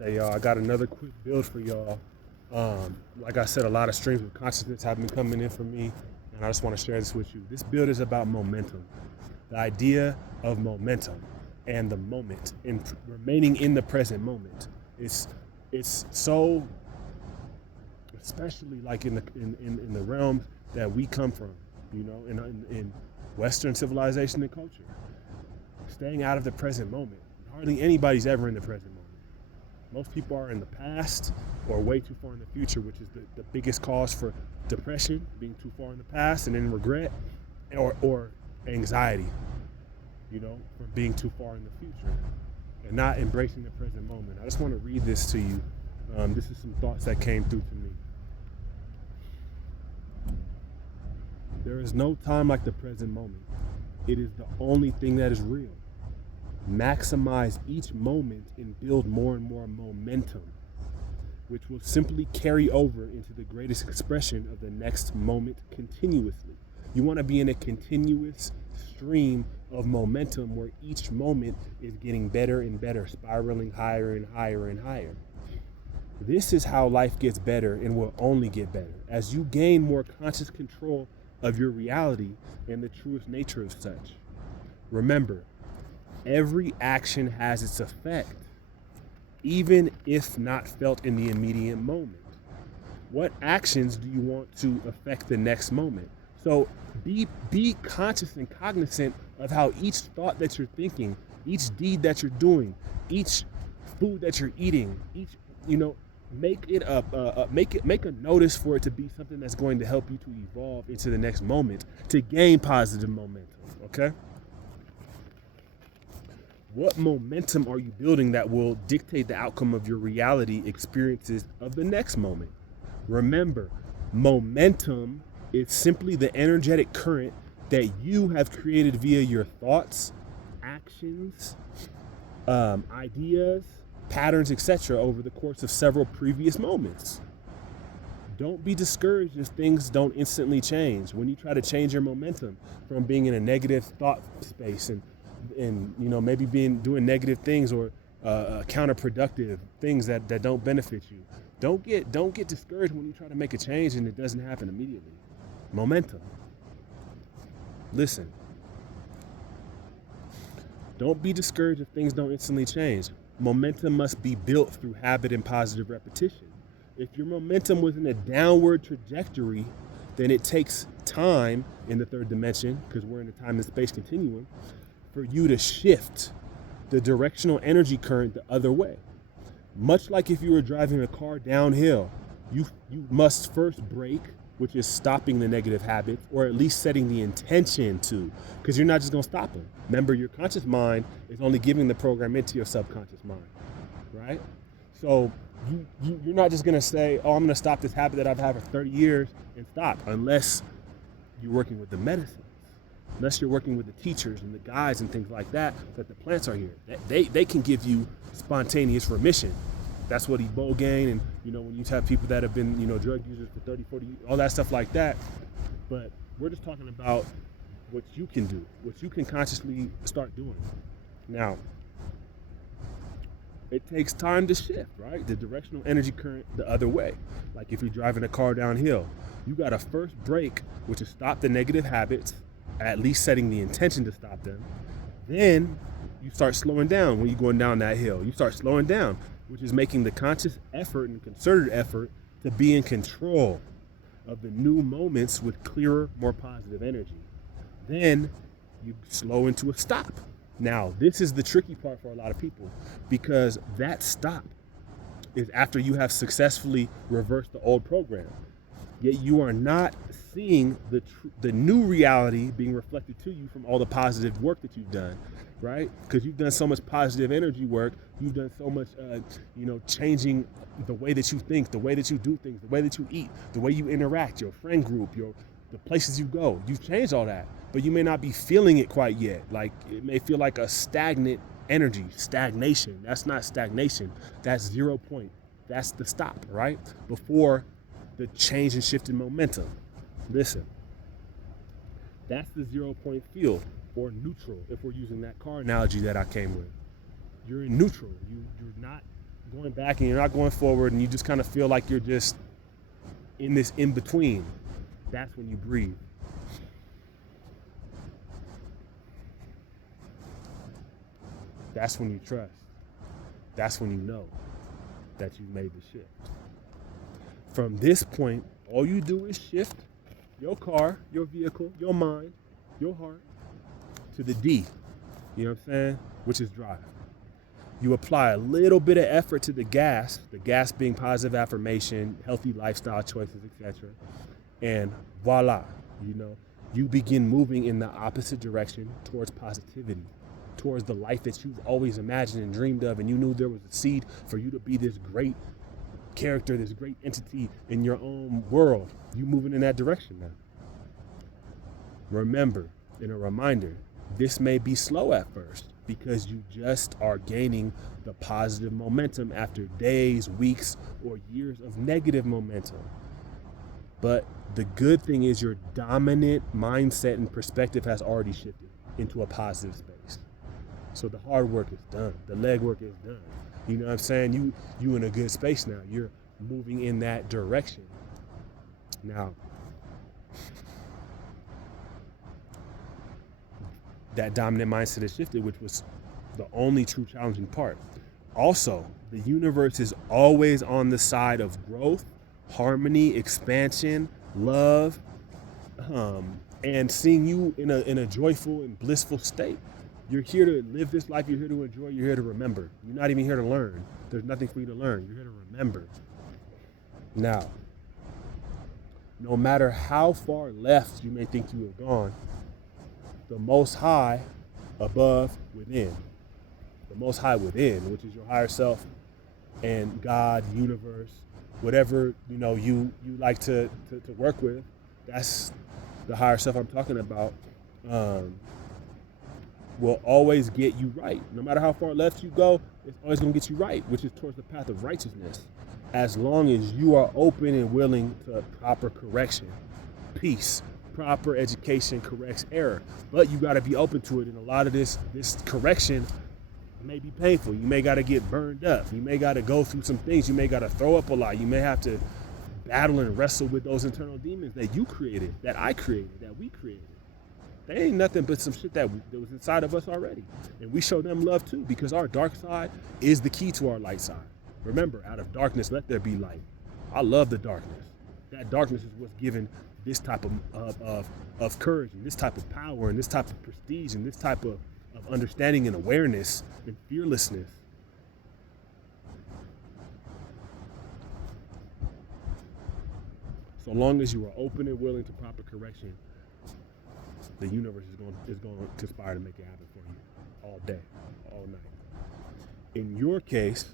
Hey y'all, I got another quick build for y'all. Like I said, a lot of streams of consciousness have been coming in for me, and I just want to share this with you. This build is about momentum, the idea of momentum, and the moment, and remaining in the present moment. It's so, especially like in the realms that we come from, in Western civilization and culture, staying out of the present moment. Hardly anybody's ever in the present moment. Most people are in the past or way too far in the future, which is the biggest cause for depression, being too far in the past, and then regret or anxiety, from being too far in the future and not embracing the present moment. I just want to read this to you. This is some thoughts that came through to me. There is no time like the present moment. It is the only thing that is real. Maximize each moment and build more and more momentum, which will simply carry over into the greatest expression of the next moment continuously. You want to be in a continuous stream of momentum where each moment is getting better and better, spiraling higher and higher and higher. This is how life gets better and will only get better as you gain more conscious control of your reality and the truest nature of such. Remember, every action has its effect, even if not felt in the immediate moment. What actions do you want to affect the next moment? So be conscious and cognizant of how each thought that you're thinking, each deed that you're doing, each food that you're eating, make a notice for it to be something that's going to help you to evolve into the next moment, to gain positive momentum. Okay? What momentum are you building that will dictate the outcome of your reality experiences of the next moment? Remember, momentum is simply the energetic current that you have created via your thoughts, actions, ideas, patterns, etc. over the course of several previous moments. Don't be discouraged if things don't instantly change. When you try to change your momentum from being in a negative thought space and maybe doing negative things or counterproductive things that don't benefit you. Don't get discouraged when you try to make a change and it doesn't happen immediately. Momentum. Listen. Don't be discouraged if things don't instantly change. Momentum must be built through habit and positive repetition. If your momentum was in a downward trajectory, then it takes time in the third dimension, because we're in a time and space continuum, for you to shift the directional energy current the other way. Much like if you were driving a car downhill, you must first brake, which is stopping the negative habits, or at least setting the intention to, because you're not just going to stop them. Remember, your conscious mind is only giving the program into your subconscious mind, right? So you're not just going to say, oh, I'm going to stop this habit that I've had for 30 years and stop, unless you're working with the medicine. Unless you're working with the teachers and the guides and things like that the plants are here. They can give you spontaneous remission. That's what Ibogaine and, when you have people that have been, drug users for 30, 40, all that stuff like that. But we're just talking about what you can do, what you can consciously start doing. Now, it takes time to shift, right? The directional energy current the other way. Like if you're driving a car downhill, you got to first brake, which is stop the negative habits, at least setting the intention to stop them. Then you start slowing down when you're going down that hill. You start slowing down, which is making the conscious effort and concerted effort to be in control of the new moments with clearer, more positive energy. Then you slow into a stop. Now, this is the tricky part for a lot of people, because that stop is after you have successfully reversed the old program. Yet you are not seeing the new reality being reflected to you from all the positive work that you've done, right? Because you've done so much positive energy work, you've done so much, changing the way that you think, the way that you do things, the way that you eat, the way you interact, your friend group, the places you go. You've changed all that, but you may not be feeling it quite yet. Like it may feel like a stagnant energy, stagnation. That's not stagnation. That's 0 point. That's the stop, right? Before the change and shift in momentum. Listen, that's the 0 point field, or neutral, if we're using that car analogy that I came with. You're in neutral. You're not going back and you're not going forward, and you just kind of feel like you're just in this in between, that's when you breathe. That's when you trust. That's when you know that you made the shift. From this point, all you do is shift your car, your vehicle, your mind, your heart to the D, you know what I'm saying? Which is drive. You apply a little bit of effort to the gas being positive affirmation, healthy lifestyle choices, etc. And voila, you know, you begin moving in the opposite direction towards positivity, towards the life that you've always imagined and dreamed of, and you knew there was a seed for you to be this great character, this great entity in your own world. You moving in that direction now. Remember, and a reminder, this may be slow at first because you just are gaining the positive momentum after days, weeks, or years of negative momentum. But the good thing is your dominant mindset and perspective has already shifted into a positive space. So the hard work is done. The legwork is done. You know what I'm saying? You in a good space now. You're moving in that direction. Now, that dominant mindset has shifted, which was the only true challenging part. Also, the universe is always on the side of growth, harmony, expansion, love, and seeing you in a joyful and blissful state. You're here to live this life. You're here to enjoy. You're here to remember. You're not even here to learn. There's nothing for you to learn. You're here to remember. Now, no matter how far left you may think you have gone, the Most High above, within. The Most High within, which is your higher self, and God, universe, whatever you like to work with, that's the higher self I'm talking about. Will always get you right. No matter how far left you go, it's always going to get you right, which is towards the path of righteousness. As long as you are open and willing to proper correction, peace, proper education corrects error. But you got to be open to it. And a lot of this correction may be painful. You may got to get burned up. You may got to go through some things. You may got to throw up a lot. You may have to battle and wrestle with those internal demons that you created, that I created, that we created. They ain't nothing but some shit that was inside of us already. And we show them love too, because our dark side is the key to our light side. Remember, out of darkness, let there be light. I love the darkness. That darkness is what's given this type of courage and this type of power and this type of prestige and this type of understanding and awareness and fearlessness. So long as you are open and willing to proper correction, the universe is going to conspire to make it happen for you all day, all night. In your case,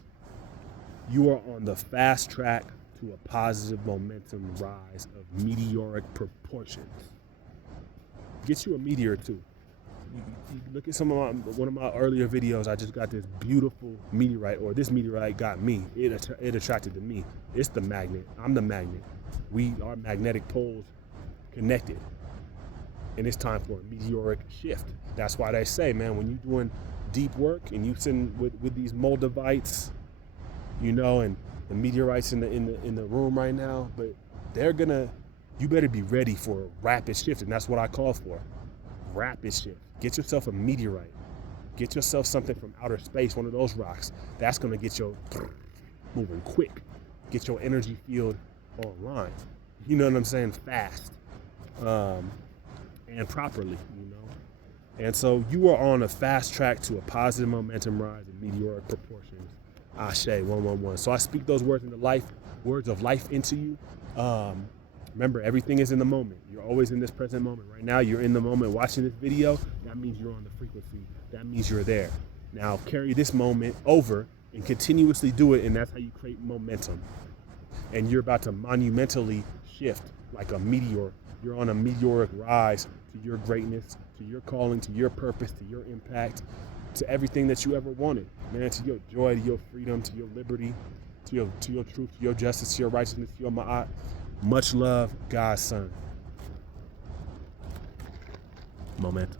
you are on the fast track to a positive momentum rise of meteoric proportions. Get you a meteor too. You look at one of my earlier videos. I just got this beautiful meteorite, or this meteorite got me. It attracted to me. It's the magnet. I'm the magnet. Our magnetic poles connected. And it's time for a meteoric shift. That's why they say, man, when you're doing deep work and you sitting with these Moldavites, and the meteorites in the room right now, but you better be ready for a rapid shift. And that's what I call for. Rapid shift. Get yourself a meteorite. Get yourself something from outer space, one of those rocks. That's going to get you moving quick. Get your energy field online. You know what I'm saying? Fast. And properly, And so you are on a fast track to a positive momentum rise in meteoric proportions. Ashe, 111. So I speak those words words of life into you. Remember, everything is in the moment. You're always in this present moment. Right now, you're in the moment watching this video. That means you're on the frequency. That means you're there. Now, carry this moment over and continuously do it, and that's how you create momentum. And you're about to monumentally shift like a meteor. You're on a meteoric rise to your greatness, to your calling, to your purpose, to your impact, to everything that you ever wanted, man, to your joy, to your freedom, to your liberty, to your truth, to your justice, to your righteousness, to your ma'at. Much love, God's son. Momentum.